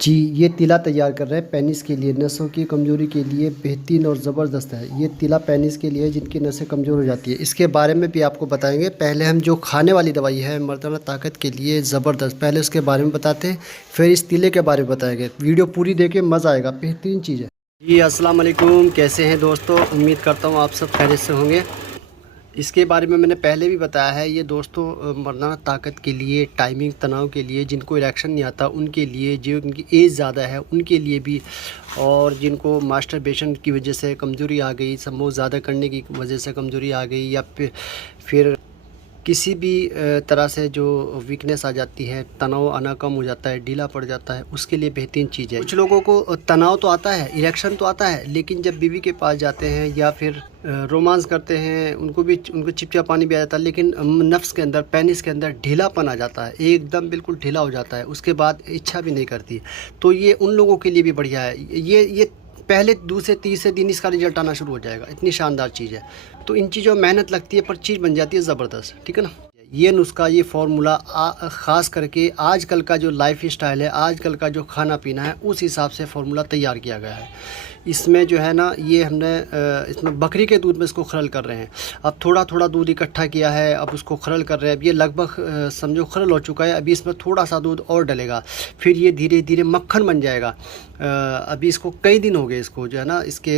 जी, ये तिला तैयार कर रहे हैं पेनिस के लिए, नसों की कमज़ोरी के लिए बेहतरीन और ज़बरदस्त है। ये तिला पेनिस के लिए जिनकी नसें कमज़ोर हो जाती है, इसके बारे में भी आपको बताएँगे। पहले हम जो खाने वाली दवाई है मर्दाना ताकत के लिए ज़बरदस्त, पहले उसके बारे में बताते हैं, फिर इस तिले के बारे में बताएँगे। वीडियो पूरी देखें, मज़ा आएगा, बेहतरीन चीज़ है। जी, अस्सलाम वालेकुम, कैसे हैं दोस्तों? उम्मीद करता हूँ आप सब खैरियत से होंगे। इसके बारे में मैंने पहले भी बताया है। ये दोस्तों मर्दाना ताकत के लिए, टाइमिंग तनाव के लिए, जिनको इरेक्शन नहीं आता उनके लिए, जिनकी एज ज़्यादा है उनके लिए भी, और जिनको मास्टरबेशन की वजह से कमज़ोरी आ गई, समोज़ ज़्यादा करने की वजह से कमज़ोरी आ गई, या फिर किसी भी तरह से जो वीकनेस आ जाती है, तनाव आना कम हो जाता है, ढीला पड़ जाता है, उसके लिए बेहतरीन चीज़ है। कुछ लोगों को तनाव तो आता है, इरेक्शन तो आता है, लेकिन जब बीवी के पास जाते हैं या फिर रोमांस करते हैं, उनको चिपचिपा पानी भी आ जाता है, लेकिन नफ्स के अंदर, पेनिस के अंदर ढीलापन आ जाता है, एकदम बिल्कुल ढीला हो जाता है, उसके बाद इच्छा भी नहीं करती। तो ये उन लोगों के लिए भी बढ़िया है। ये पहले दूसरे तीसरे दिन इसका रिजल्ट आना शुरू हो जाएगा, इतनी शानदार चीज़ है। तो इन चीज़ों में मेहनत लगती है पर चीज़ बन जाती है ज़बरदस्त, ठीक है ना। ये नुस्खा, ये फार्मूला ख़ास करके आजकल का जो लाइफ स्टाइल है, आजकल का जो खाना पीना है, उस हिसाब से फार्मूला तैयार किया गया है। इसमें जो है ना, ये हमने इसमें बकरी के दूध में इसको खरल कर रहे हैं। अब थोड़ा थोड़ा दूध इकट्ठा किया है, अब उसको खरल कर रहे हैं। अब ये लगभग समझो खरल हो चुका है। अभी इसमें थोड़ा सा दूध और डलेगा, फिर ये धीरे धीरे मक्खन बन जाएगा। अभी इसको कई दिन हो गए, इसको जो है ना, इसके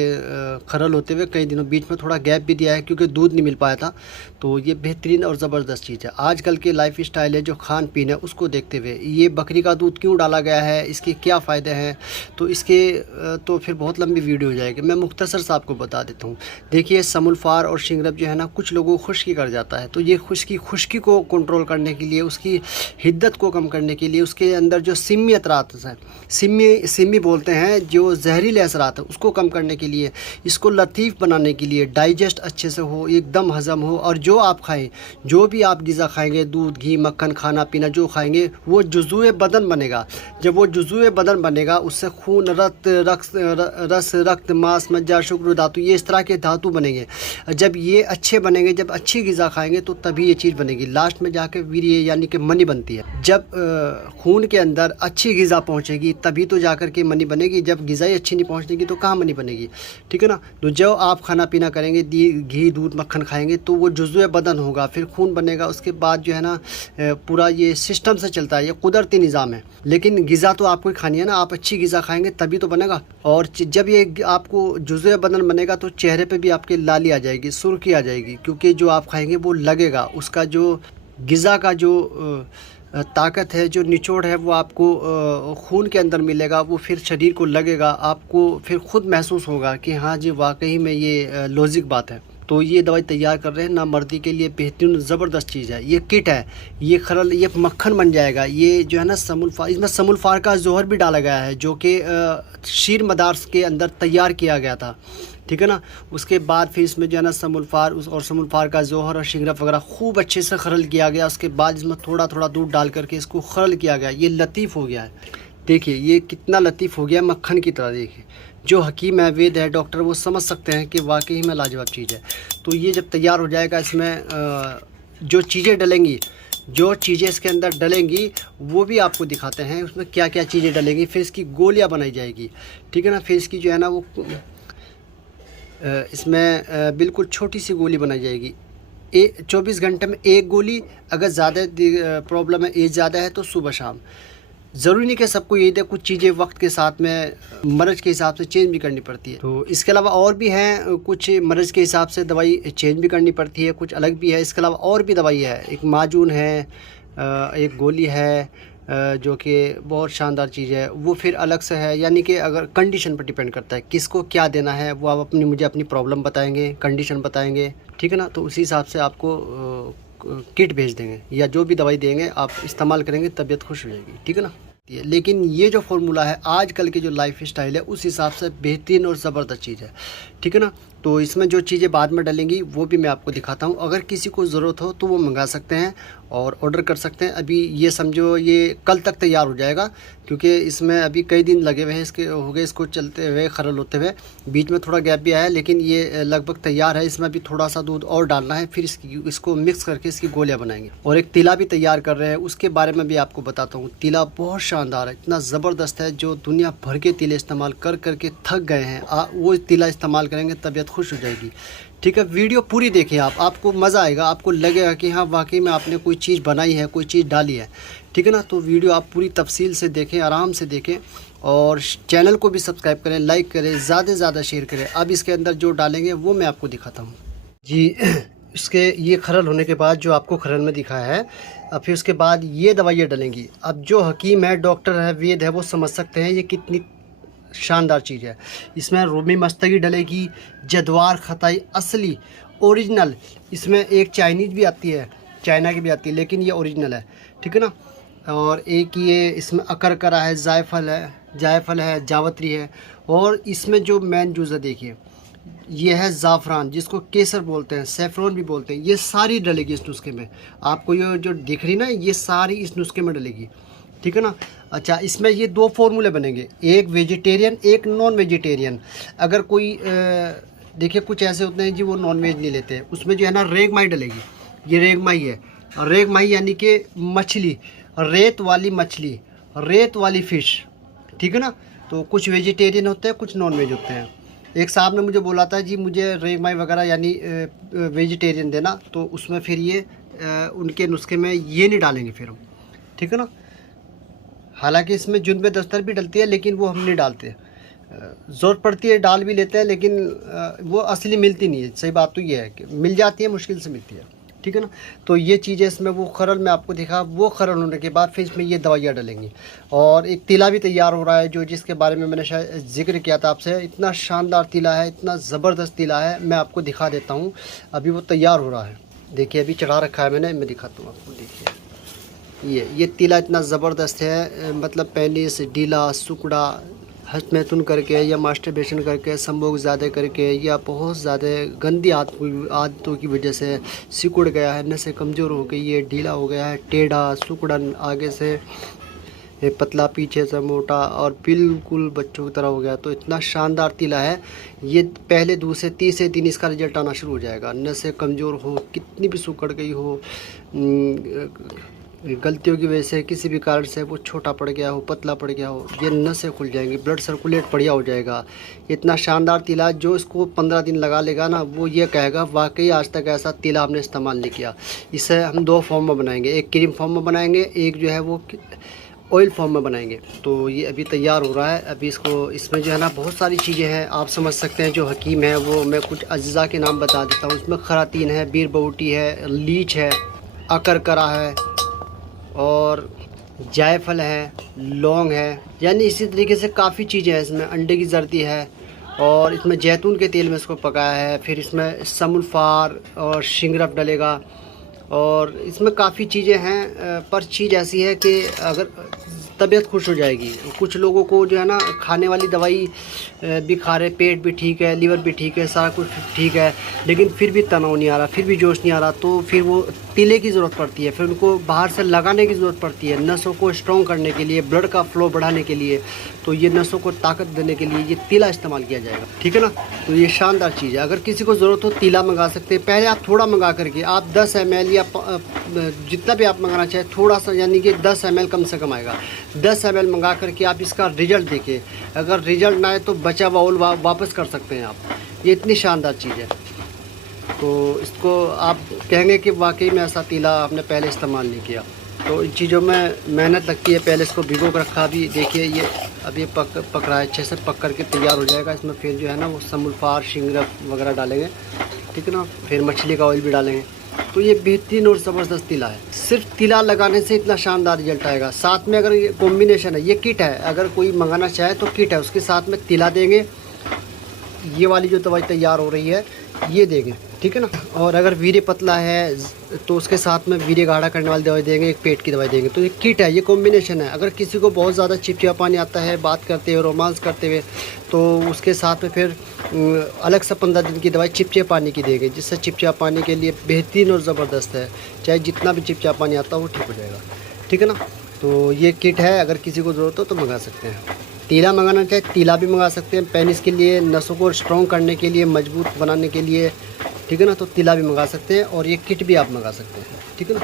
खरल होते हुए कई दिनों, बीच में थोड़ा गैप भी दिया है क्योंकि दूध नहीं मिल पाया था। तो ये बेहतरीन और ज़बरदस्त चीज़ है। आजकल के लाइफ स्टाइल है, जो खान पीन है, उसको देखते हुए ये बकरी का दूध क्यों डाला गया है, इसके क्या फ़ायदे हैं, तो इसके तो फिर बहुत लंबी वीडियो हो जाएगी। मैं मुख्तसर से आपको बता देता हूँ। देखिए, समूलफार और शिंगरब जो है ना, कुछ लोगों को खुश्की कर जाता है। तो ये खुश्की को कंट्रोल करने के लिए, उसकी हिद्दत को कम करने के लिए, उसके अंदर जो सिमी असरात है, सिमी बोलते हैं, जो जहरीले असरात है, उसको कम करने के लिए, इसको लतीफ़ बनाने के लिए, डाइजेस्ट अच्छे से हो, एकदम हज़म हो, और जो आप खाएं, जो भी आप ग़िज़ा खाएंगे, दूध, घी, मक्खन, खाना पीना जो खाएंगे, वो जुज़ुए बदन बनेगा। जब वो जुज़ुए बदन बनेगा, उससे खून, रक्त, मांस, मज्जा, शुक्र, धातु, ये इस तरह के धातु बनेंगे। जब ये अच्छे बनेंगे, जब अच्छी ग़िज़ा खाएंगे, तो तभी ये चीज़ बनेगी। लास्ट में जाके वीर्य यानी कि मनी बनती है। जब खून के अंदर अच्छी ग़िज़ा पहुँचेगी, तभी तो जाकर के मनी बनेगी। जब ग़िज़ा ही अच्छी नहीं पहुँचेगी तो कहाँ मनी बनेगी, ठीक है ना। तो जो आप खाना पीना करेंगे, घी, दूध, मक्खन खाएंगे, तो वो जुज़्वे बदन होगा, फिर खून बनेगा। उसके बाद जो है ना, पूरा ये सिस्टम से चलता है, ये कुदरती निज़ाम है। लेकिन ग़िज़ा तो आपको ही खानी है ना, आप अच्छी ग़िज़ा खाएंगे तभी तो बनेगा। और जब ये आपको जुज़्वे बदन बनेगा, तो चेहरे पे भी आपके लाली आ जाएगी, सुर्खी आ जाएगी, क्योंकि जो आप खाएंगे वो लगेगा। उसका जो ग़िज़ा का जो ताकत है, जो निचोड़ है, वो आपको खून के अंदर मिलेगा, वो फिर शरीर को लगेगा, आपको फिर ख़ुद महसूस होगा कि हाँ जी, वाकई में ये लॉजिक बात है। तो ये दवाई तैयार कर रहे हैं ना, मर्दी के लिए बेहतरीन ज़बरदस्त चीज़ है। ये किट है, ये खरल, ये मक्खन बन जाएगा। ये जो है ना, समूलफार, इसमें समूलफार का जौहर भी डाला गया है, जो कि शीर मदार्स के अंदर तैयार किया गया था, ठीक है ना। उसके बाद फिर इसमें जो है ना, समूलफार और समूलफार का जौहर और शिंगरफ वगैरह खूब अच्छे से खरल किया गया। उसके बाद इसमें थोड़ा थोड़ा दूध डाल करके इसको खरल किया गया। ये लतीफ़ हो गया है। देखिए ये कितना लतीफ़ हो गया, मक्खन की तरह। देखिए, जो हकीम है, वेद है, डॉक्टर, वो समझ सकते हैं कि वाकई में लाजवाब चीज़ है। तो ये जब तैयार हो जाएगा, इसमें जो चीज़ें डलेंगी, जो चीज़ें इसके अंदर डलेंगी, वो भी आपको दिखाते हैं उसमें क्या क्या चीज़ें डलेंगी। फिर इसकी गोलियाँ बनाई जाएगी, ठीक है ना। फिर इसकी जो है ना, वो इसमें बिल्कुल छोटी सी गोली बनाई जाएगी। 24 घंटे में एक गोली। अगर ज़्यादा प्रॉब्लम है, एज ज़्यादा है, तो सुबह शाम। ज़रूरी नहीं कि सबको यही दे, कुछ चीज़ें वक्त के साथ में मर्ज़ के हिसाब से चेंज भी करनी पड़ती है। तो इसके अलावा और भी हैं, कुछ मर्ज़ के हिसाब से दवाई चेंज भी करनी पड़ती है, कुछ अलग भी है। इसके अलावा और भी दवाई है, एक माजून है, एक गोली है, जो कि बहुत शानदार चीज़ है, वो फिर अलग से है। यानी कि अगर कंडीशन पर डिपेंड करता है किसको क्या देना है, वो आप मुझे अपनी प्रॉब्लम बताएंगे, कंडीशन बताएंगे, ठीक है ना। तो उसी हिसाब से आपको किट भेज देंगे, या जो भी दवाई देंगे आप इस्तेमाल करेंगे, तबीयत खुश हो जाएगी, ठीक है ना। लेकिन ये जो फार्मूला है, आजकल के जो लाइफ स्टाइल है, उस हिसाब से बेहतरीन और ज़बरदस्त चीज़ है, ठीक है ना। तो इसमें जो चीज़ें बाद में डलेंगी वो भी मैं आपको दिखाता हूँ। अगर किसी को ज़रूरत हो तो वो मंगा सकते हैं और ऑर्डर कर सकते हैं। अभी ये समझो ये कल तक तैयार हो जाएगा, क्योंकि इसमें अभी कई दिन लगे हुए हैं, इसके हो गए इसको चलते हुए, खरल होते हुए। बीच में थोड़ा गैप भी आया है, लेकिन ये लगभग तैयार है। इसमें अभी थोड़ा सा दूध और डालना है, फिर इसको मिक्स करके इसकी गोलियाँ बनाएंगे। और एक तिला भी तैयार कर रहे हैं, उसके बारे में भी आपको बताता हूँ। तिला बहुत शानदार है, इतना ज़बरदस्त है। जो दुनिया भर के तिले इस्तेमाल कर करके थक गए हैं, वो तिला इस्तेमाल करेंगे, तबीयत खुश हो जाएगी। ठीक है, वीडियो पूरी देखें आप, आपको मज़ा आएगा, आपको लगेगा कि हाँ वाकई में आपने कोई चीज़ बनाई है, कोई चीज़ डाली है। ठीक है ना, तो वीडियो आप पूरी तफसील से देखें, आराम से देखें, और चैनल को भी सब्सक्राइब करें, लाइक करें, ज़्यादा से ज़्यादा शेयर करें। अब इसके अंदर जो डालेंगे वो मैं आपको दिखाता हूँ जी। इसके ये खरल होने के बाद जो आपको खरल में दिखाया है, अब फिर उसके बाद ये दवाइयाँ डलेंगी। अब जो हकीम है, डॉक्टर है, वेद है, वो समझ सकते हैं ये कितनी शानदार चीज़ है। इसमें रूमी मस्तगी डलेगी, जद्वार खताई असली ओरिजिनल। इसमें एक चाइनीज़ भी आती है, चाइना की भी आती है, लेकिन ये ओरिजिनल है। ठीक है ना, और एक ये इसमें अकरकरा है, जायफल है, जावत्री है, और इसमें जो मेन जूस है देखिए, ये है ज़ाफ़रान, जिसको केसर बोलते हैं, सैफ़रॉन भी बोलते हैं। ये सारी डलेगी इस नुस्खे में। आपको ये जो दिख रही ना, ये सारी इस नुस्खे में डलेगी। ठीक है ना। अच्छा, इसमें ये 2 फार्मूले बनेंगे, एक वेजिटेरियन, एक नॉन वेजिटेरियन। अगर कोई देखिए कुछ ऐसे होते हैं जी वो नॉन वेज नहीं लेते हैं, उसमें जो है ना रेगमाई डलेगी। ये रेगमाई है, रेगमाई यानी कि मछली, रेत वाली मछली, रेत वाली फ़िश। ठीक है ना, तो कुछ वेजिटेरियन होते हैं, कुछ नॉन वेज होते हैं। एक साहब ने मुझे बोला था जी मुझे रेगमाई वगैरह यानी वेजिटेरियन देना, तो उसमें फिर ये उनके नुस्खे में ये नहीं डालेंगे फिर हम। ठीक है ना, हालांकि इसमें जुन्बे दस्तर भी डलती है, लेकिन वो हम नहीं डालते। ज़रूरत पड़ती है डाल भी लेते हैं, लेकिन वो असली मिलती नहीं है। सही बात तो ये है कि मिल जाती है, मुश्किल से मिलती है। ठीक है ना, तो ये चीज़ें इसमें वो खरल में आपको दिखा, वो खरल होने के बाद फिर इसमें ये दवाइयाँ डलेंगी। और एक तिला भी तैयार हो रहा है, जो जिसके बारे में मैंने शायद जिक्र किया था आपसे। इतना शानदार तिला है, इतना ज़बरदस्त तिला है, मैं आपको दिखा देता हूँ। अभी वो तैयार हो रहा है, देखिए अभी चढ़ा रखा है मैंने, मैं दिखाता हूँ आपको। देखिए ये तिला इतना ज़बरदस्त है, मतलब पेनिस, ढीला, सुकड़ा, हस्तमैथुन करके या मास्टरबेशन करके, संभोग ज़्यादा करके, या बहुत ज़्यादा गंदी आदतों की वजह से सिकुड़ गया है, नसें कमज़ोर हो गई है, ढीला हो गया है, टेढ़ा, सुकड़ा, आगे से पतला, पीछे से मोटा, और बिल्कुल बच्चों की तरह हो गया, तो इतना शानदार तिला है। ये पहले दूसरे तीसरे दिन इसका रिजल्ट आना शुरू हो जाएगा। नसें कमज़ोर हो, कितनी भी सुकड़ गई हो, गलतियों की वजह से किसी भी कारण से वो छोटा पड़ गया हो, पतला पड़ गया हो, ये नसें खुल जाएंगी, ब्लड सर्कुलेट बढ़िया हो जाएगा। इतना शानदार तिला, जो इसको 15 दिन लगा लेगा ना, वो ये कहेगा वाकई आज तक ऐसा तिला हमने इस्तेमाल नहीं किया। इसे हम 2 फॉर्म में बनाएंगे, एक क्रीम फॉर्म में बनाएंगे, एक जो है वो ऑयल फॉर्म में बनाएंगे। तो ये अभी तैयार हो रहा है। अभी इसको, इसमें जो है ना बहुत सारी चीज़ें हैं, आप समझ सकते हैं। जो हकीम है वो, मैं कुछ अज्जा के नाम बता देता हूँ। इसमें खरातीन है, बीर बऊटी है, लीच है, अकरकरा है, और जायफल है, लौंग है, यानी इसी तरीके से काफ़ी चीज़ें हैं। इसमें अंडे की जर्दी है, और इसमें जैतून के तेल में इसको पकाया है। फिर इसमें समुल्फार और शिंगरफ डलेगा, और इसमें काफ़ी चीज़ें हैं। पर चीज़ ऐसी है कि अगर तबीयत खुश हो जाएगी। कुछ लोगों को जो है ना खाने वाली दवाई भी खा रहे, पेट भी ठीक है, लीवर भी ठीक है, सारा कुछ ठीक है, लेकिन फिर भी तनाव नहीं आ रहा, फिर भी जोश नहीं आ रहा, तो फिर वो तिले की ज़रूरत पड़ती है। फिर उनको बाहर से लगाने की ज़रूरत पड़ती है, नसों को स्ट्रॉन्ग करने के लिए, ब्लड का फ्लो बढ़ाने के लिए। तो ये नसों को ताकत देने के लिए ये तिला इस्तेमाल किया जाएगा। ठीक है ना, तो ये शानदार चीज़ है। अगर किसी को ज़रूरत हो तिला मंगा सकते हैं। पहले आप थोड़ा मंगा करके, आप 10 ml या जितना भी आप मंगाना चाहें, थोड़ा सा, यानी कि 10 ml कम से कम आएगा। 10 ml मंगा करके आप इसका रिज़ल्ट देखिए। अगर रिज़ल्ट ना आए तो बचा बाउल वापस कर सकते हैं आप। ये इतनी शानदार चीज़ है, तो इसको आप कहेंगे कि वाकई में ऐसा तिला आपने पहले इस्तेमाल नहीं किया। तो इन चीज़ों में मेहनत लगती है। पहले इसको भिगो कर रखा, अभी देखिए ये अभी पक रहा है, अच्छे से पक करके तैयार हो जाएगा। इसमें फिर जो है ना वो समुल्फार, शिंगरफ वगैरह डालेंगे। ठीक है ना, फिर मछली का ऑयल भी डालेंगे। तो ये बेहतरीन और ज़बरदस्त तिला है। सिर्फ तिला लगाने से इतना शानदार रिजल्ट आएगा। साथ में अगर ये कॉम्बिनेशन है, ये किट है, अगर कोई मंगाना चाहे तो किट है, उसके साथ में तिला देंगे, ये वाली जो दवाई तैयार हो रही है ये देंगे। ठीक है ना, और अगर वीर्य पतला है तो उसके साथ में वीर्य गाढ़ा करने वाली दवाई देंगे, एक पेट की दवाई देंगे। तो ये किट है, ये कॉम्बिनेशन है। अगर किसी को बहुत ज़्यादा चिपचिपा पानी आता है बात करते हुए, रोमांस करते हुए, तो उसके साथ में फिर अलग से 15 दिन की दवाई चिपचिपा पानी की देंगे, जिससे चिपचिपा पानी के लिए बेहतरीन और ज़बरदस्त है। चाहे जितना भी चिपचिपा पानी आता है वो ठीक हो जाएगा। ठीक है ना, तो ये किट है, अगर किसी को ज़रूरत हो तो मंगा सकते हैं। तिला मंगाना चाहे तिला भी मंगा सकते हैं, पेनिस के लिए, नसों को स्ट्रॉन्ग करने के लिए, मजबूत बनाने के लिए। ठीक है ना, तो तिला भी मंगा सकते हैं, और ये किट भी आप मंगा सकते हैं। ठीक है ना।